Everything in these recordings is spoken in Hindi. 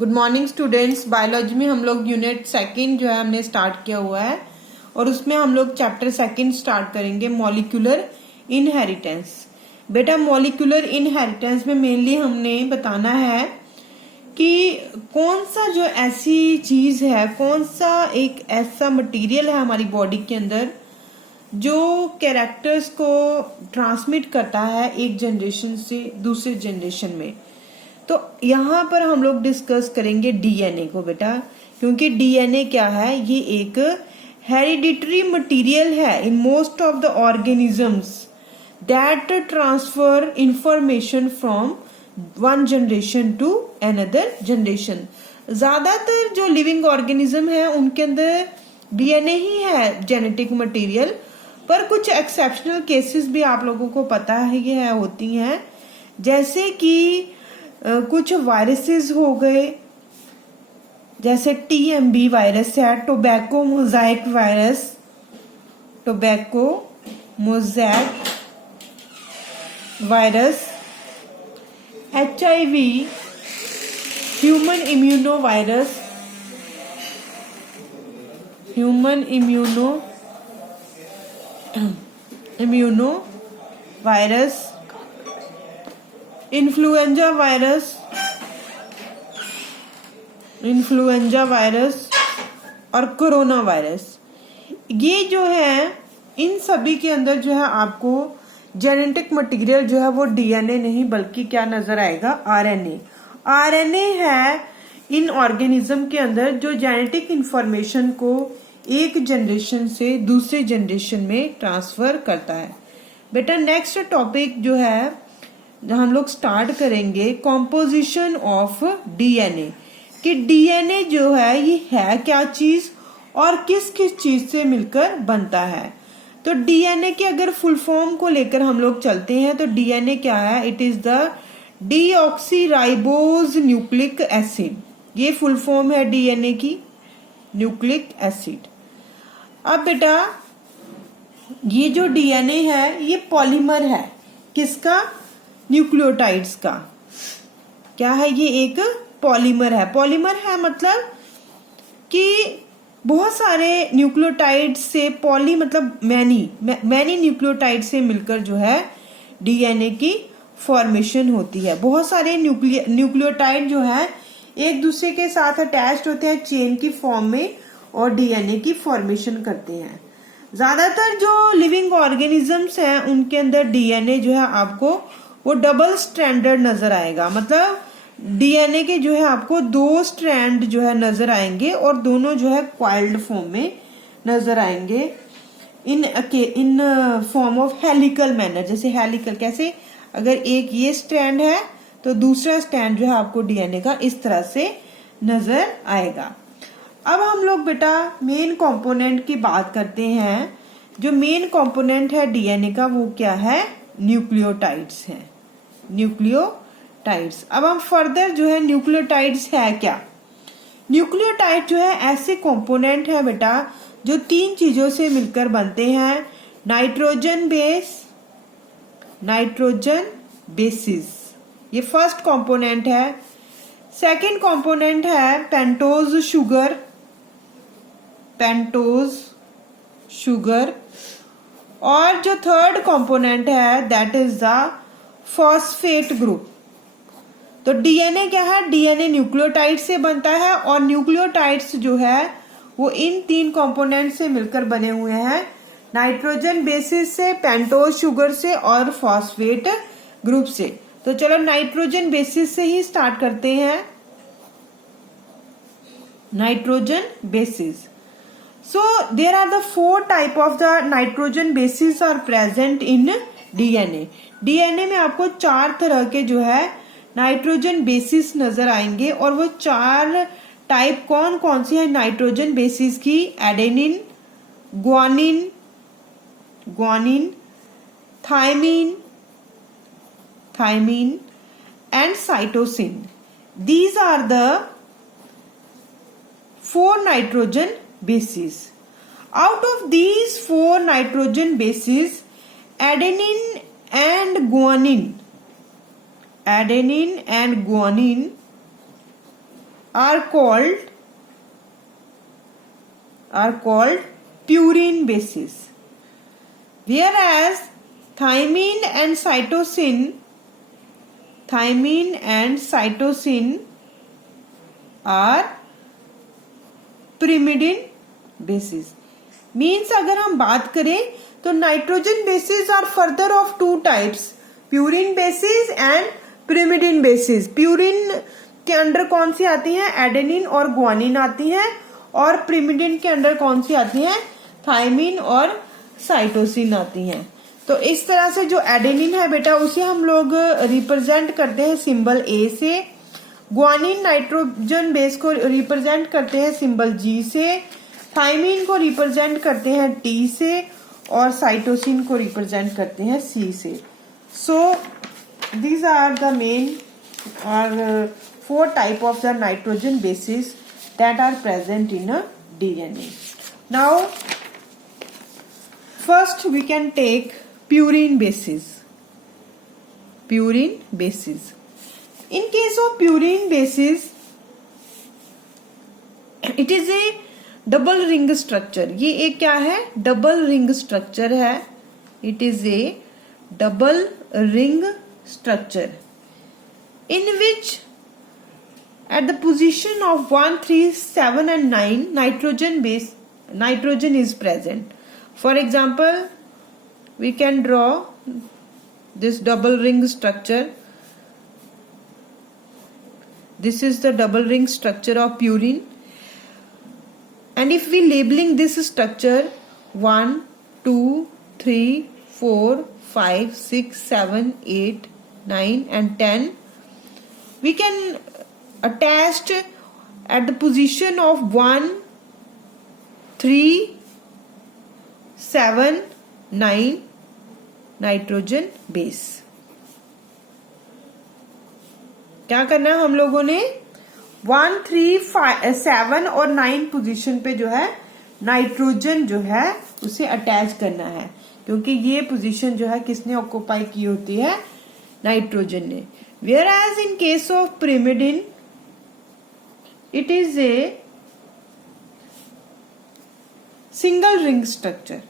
Good morning students. बायोलॉजी में हम लोग यूनिट सेकंड जो है हमने स्टार्ट किया हुआ है और उसमें हम लोग चैप्टर सेकंड स्टार्ट करेंगे मॉलिक्यूलर इनहेरिटेंस। बेटा मॉलिक्यूलर इनहेरिटेंस में मेनली हमने बताना है कि कौन सा जो ऐसी चीज है, कौन सा एक ऐसा मटेरियल है हमारी बॉडी के अंदर जो कैरेक्टर्स को ट्रांसमिट करता है एक जनरेशन से दूसरे जनरेशन में। तो यहाँ पर हम लोग डिस्कस करेंगे डीएनए को बेटा, क्योंकि डीएनए क्या है, ये एक हेरिडिटरी मटेरियल है in most of the organisms that transfer information from one generation to another generation. ज्यादातर जो लिविंग ऑर्गेनिज्म है उनके अंदर डीएनए ही है जेनेटिक मटेरियल, पर कुछ एक्सेप्शनल केसेस भी आप लोगों को पता है ये है होती हैं, जैसे कि कुछ वायरसेस हो गए, जैसे टीएमबी वायरस है, tobacco Mosaic virus, tobacco Mosaic virus, HIV, human immuno virus, human immuno virus, influenza virus और कोरोना वायरस। ये जो है इन सभी के अंदर जो है आपको जेनेटिक मटेरियल जो है वो डीएनए नहीं बल्कि क्या नजर आएगा, आरएनए है इन ऑर्गेनिज्म के अंदर जो जेनेटिक इंफॉर्मेशन को एक जनरेशन से दूसरे जनरेशन में ट्रांसफर करता है। बेटा नेक्स्ट टॉपिक जो है हम लोग स्टार्ट करेंगे कॉम्पोजिशन ऑफ डीएनए, कि डीएनए जो है ये है क्या चीज और किस किस चीज से मिलकर बनता है। तो डीएनए के अगर फुल फॉर्म को लेकर हम लोग चलते हैं तो डीएनए क्या है, it is the deoxyribose nucleic acid. ये फुल फॉर्म है डीएनए की, न्यूक्लिक एसिड। अब बेटा ये जो डीएनए है ये पॉलीमर है, किसका, न्यूक्लियोटाइड्स का। क्या है, ये एक पॉलीमर है। पॉलीमर है मतलब कि बहुत सारे न्यूक्लियोटाइड से, पॉली मतलब मैनी न्यूक्लियोटाइड से मिलकर जो है डीएनए की फॉर्मेशन होती है। बहुत सारे न्यूक्लियोटाइड जो है एक दूसरे के साथ अटैच्ड होते हैं चेन की फॉर्म में और डीएनए की फॉर्मेशन करते हैं। ज्यादातर जो लिविंग ऑर्गेनिजम्स हैं उनके अंदर डीएनए जो है आपको वो डबल स्ट्रैंडेड नजर आएगा, मतलब डीएनए के जो है आपको दो स्ट्रैंड जो है नजर आएंगे और दोनों जो है क्वाइल्ड फॉर्म में नजर आएंगे in form of helical manner. जैसे हेलिकल कैसे, अगर एक ये स्ट्रैंड है तो दूसरा स्ट्रैंड जो है आपको डीएनए का इस तरह से नजर आएगा। अब हम लोग बेटा मेन कंपोनेंट की बात करते हैं। जो मेन कंपोनेंट है डीएनए का वो क्या है, न्यूक्लियोटाइड्स है, न्यूक्लियोटाइड्स। अब हम फर्दर जो है न्यूक्लियोटाइड्स है क्या, न्यूक्लियोटाइड जो है ऐसे कंपोनेंट है बेटा जो तीन चीजों से मिलकर बनते हैं। नाइट्रोजन बेसिस, ये फर्स्ट कंपोनेंट है। सेकंड कंपोनेंट है पेंटोज शुगर, और जो थर्ड कंपोनेंट है that is the phosphate group. तो डीएनए क्या है, डीएनए न्यूक्लियोटाइड से बनता है और न्यूक्लियोटाइड्स जो है वो इन तीन कंपोनेंट से मिलकर बने हुए हैं, नाइट्रोजन बेसिस से, पेंटोज शुगर से और फॉस्फेट ग्रुप से। तो चलो नाइट्रोजन बेसिस से ही स्टार्ट करते हैं। Nitrogen bases, so there are the four type of the nitrogen bases are present in DNA। DNA में आपको चार तरह के जो है नाइट्रोजन बेसिस नजर आएंगे और वो चार टाइप कौन कौन सी है नाइट्रोजन बेसिस की, adenine, guanine, thymine and cytosine. These are the four nitrogen bases. Out of these four nitrogen bases, adenine and guanine are called purine bases, whereas thymine and cytosine are pyrimidine bases. Means अगर हम बात करें तो nitrogen bases are further of two types, purine bases and pyrimidine bases. Purine के अंडर कौन सी आती हैं? एडेनिन और ग्वानिन आती हैं, और pyrimidine के अंडर कौन सी आती हैं? थायमिन और साइटोसिन आती हैं. तो इस तरह से जो एडेनिन है बेटा उसे हम लोग रिप्रेजेंट करते हैं सिंबल ए से, ग्वानिन नाइट्रोजन बेस को रिप्रेजेंट करते हैं सिंबल जी से, थायमिन को रिप्रेजेंट करते हैं टी से, और साइटोसिन को रिप्रेजेंट करते हैं सी से. सो these are the main four type of the nitrogen bases that are present in a DNA. Now first we can take purine bases. Purine bases. In case of purine bases, it is a double ring structure. ये एक क्या है? डबल रिंग स्ट्रक्चर है. It is a double ring structure in which at the position of 1, 3, 7 and 9 nitrogen is present. For example, we can draw this double ring structure. This is the double ring structure of purine, and if we labeling this structure 1, 2, 3, 4, 5, 6, 7, 8, 9 and 10, we can attach at the position of 1, 3, 7, 9 nitrogen base. क्या करना है हम लोगों ने? 1, 3, 5, 7 और 9 पोजीशन पे जो है नाइट्रोजन जो है उसे अटैच करना है, क्योंकि ये पोजीशन जो है किसने ऑक्युपाई की होती है? नाइट्रोजन ने. Whereas in case of pyrimidine it is a single ring structure.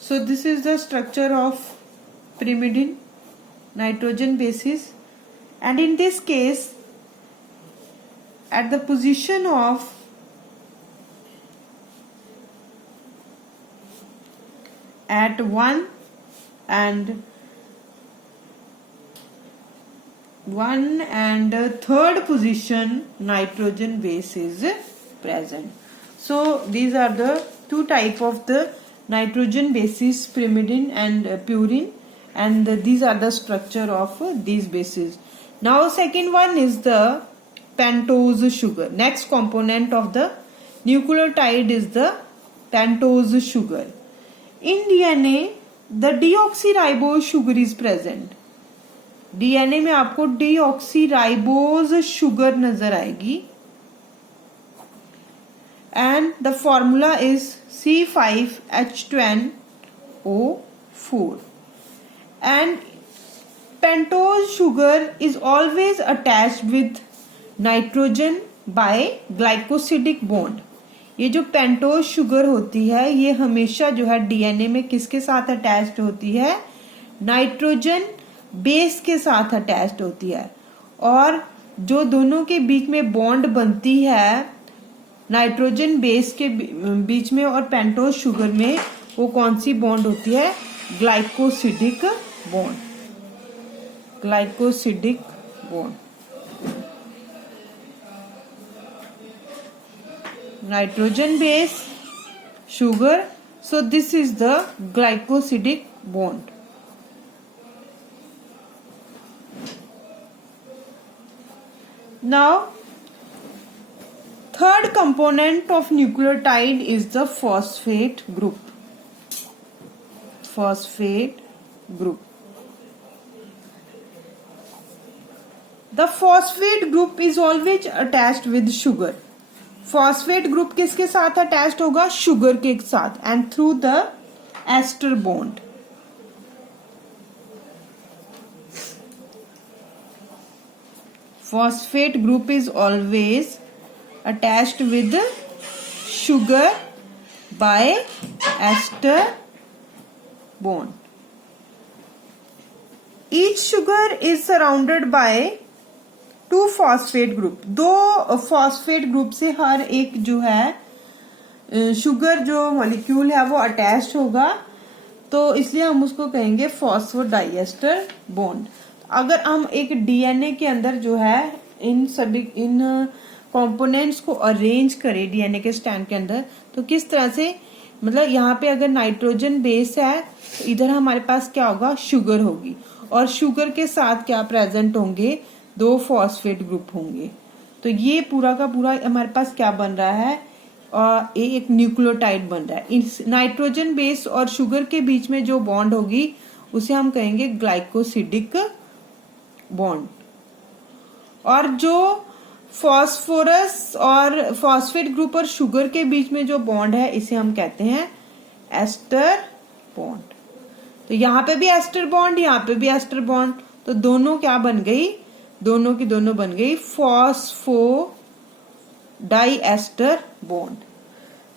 So this is the structure of pyrimidine nitrogen bases, and in this case at the position of at 1 and 3rd position nitrogen base is present. So these are the two type of the nitrogen bases, pyrimidine and purine, and these are the structure of these bases. Now second one is the pentose sugar. Next component of the nucleotide is the pentose sugar. In DNA the deoxyribose sugar is present. DNA में आपको deoxyribose sugar नजर आएगी, and the formula is C5H10O4. And pentose sugar is always attached with nitrogen by glycosidic bond. ये जो पेंटोज शुगर होती है ये हमेशा जो है डीएनए में किसके साथ अटैच्ड होती है? नाइट्रोजन बेस के साथ अटैच्ड होती है. और जो दोनों के बीच में बॉन्ड बनती है नाइट्रोजन बेस के बीच में और पेंटोज शुगर में, वो कौन सी बॉन्ड होती है? Glycosidic bond. Glycosidic bond. Nitrogen base, sugar, so this is the glycosidic bond. Now third component of nucleotide is the phosphate group. Phosphate group. The phosphate group is always attached with sugar. Phosphate group किसके साथ अटैच्ड होगा? शुगर के साथ, and through the ester bond. phosphate group is always attached with sugar by ester bond. Each sugar is surrounded by 2 phosphate group. 2 phosphate group से हर एक जो है शुगर जो मॉलिक्यूल है वो अटैच्ड होगा, तो इसलिए हम उसको कहेंगे फॉस्फोडाइएस्टर बॉन्ड. अगर हम एक डीएनए के अंदर जो है इन कंपोनेंट्स को अरेंज करें डीएनए के स्ट्रैंड के अंदर, तो किस तरह से, मतलब यहाँ पे अगर नाइट्रोजन बेस है तो इधर हमारे पास क्या होगा, शुगर होगी, और शुगर के साथ क्या प्रेजेंट होंगे, 2 फॉस्फेट ग्रुप होंगे. तो ये पूरा का पूरा हमारे पास क्या बन रहा है, और ये एक न्यूक्लियोटाइड बन रहा है. इस नाइट्रोजन बेस और शुगर के बीच में जो बॉन्ड होगी उसे हम कहेंगे ग्लाइकोसिडिक बॉन्ड. और जो फॉस्फोरस और फॉस्फेट ग्रुप और शुगर के बीच में जो बॉन्ड है इसे हम कहते हैं एस्टर बॉन्ड. तो यहाँ पे भी एस्टर बॉन्ड, यहाँ पे भी एस्टर बॉन्ड, तो दोनों क्या बन गई, दोनों की दोनों बन गई फॉस्फो डाइएस्टर बॉन्ड.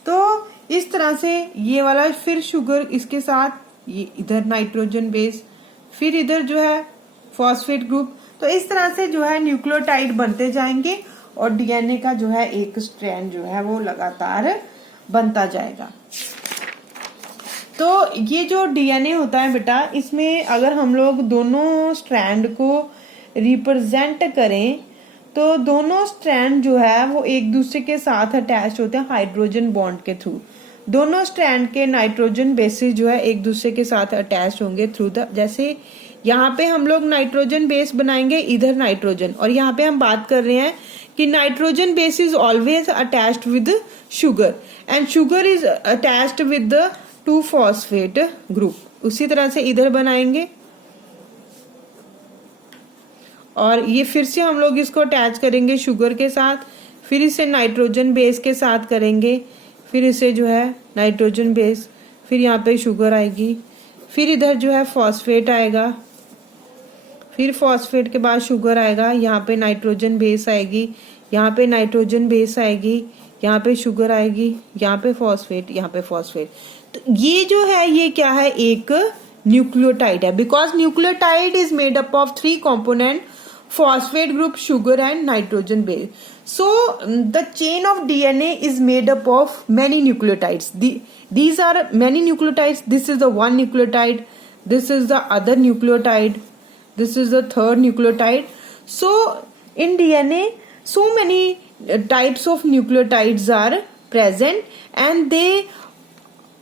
तो इस तरह से ये वाला फिर शुगर इसके साथ, ये इधर नाइट्रोजन बेस, फिर इधर जो है फॉस्फेट ग्रुप. तो इस तरह से जो है न्यूक्लियोटाइड बनते जाएंगे और डीएनए का जो है एक स्ट्रैंड जो है वो लगातार बनता जाएगा. तो ये जो डीएनए होता है बेटा, इसमें अगर हम लोग दोनों स्ट्रैंड को रिप्रेजेंट करें तो दोनों स्ट्रैंड जो है वो एक दूसरे के साथ अटैच होते हैं हाइड्रोजन बॉन्ड के थ्रू. दोनों स्ट्रैंड के नाइट्रोजन बेसिस जो है एक दूसरे के साथ अटैच होंगे थ्रू द, जैसे यहाँ पे हम लोग नाइट्रोजन बेस बनाएंगे, इधर नाइट्रोजन, और यहाँ पे हम बात कर रहे हैं कि nitrogen base is always attached with sugar and sugar is attached with the 2 phosphate group. उसी तरह से इधर बनाएंगे और ये फिर से हम लोग इसको अटैच करेंगे शुगर के साथ, फिर इसे नाइट्रोजन बेस के साथ करेंगे, फिर इसे जो है नाइट्रोजन बेस, फिर यहाँ पे शुगर आएगी, फिर इधर जो है फॉस्फेट आएगा, फिर फॉस्फेट के बाद शुगर आएगा, यहाँ पे नाइट्रोजन बेस आएगी, यहाँ पे नाइट्रोजन बेस आएगी, यहाँ पे शुगर आएगी, यहाँ पे फॉस्फेट, यहाँ पे फॉस्फेट. तो ये जो है ये क्या है, एक न्यूक्लियोटाइड है, because nucleotide is made up of 3 component, phosphate group, sugar and nitrogen base. So the chain of DNA is made up of many nucleotides. These are many nucleotides. This is the one nucleotide, this is the other nucleotide, this is the third nucleotide. So in DNA so many types of nucleotides are present and they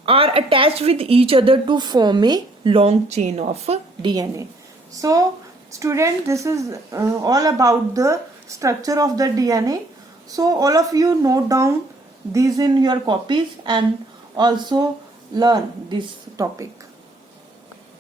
are attached with each other to form a long chain of DNA. So student, this is all about the structure of the DNA. So all of you note down these in your copies and also learn this topic.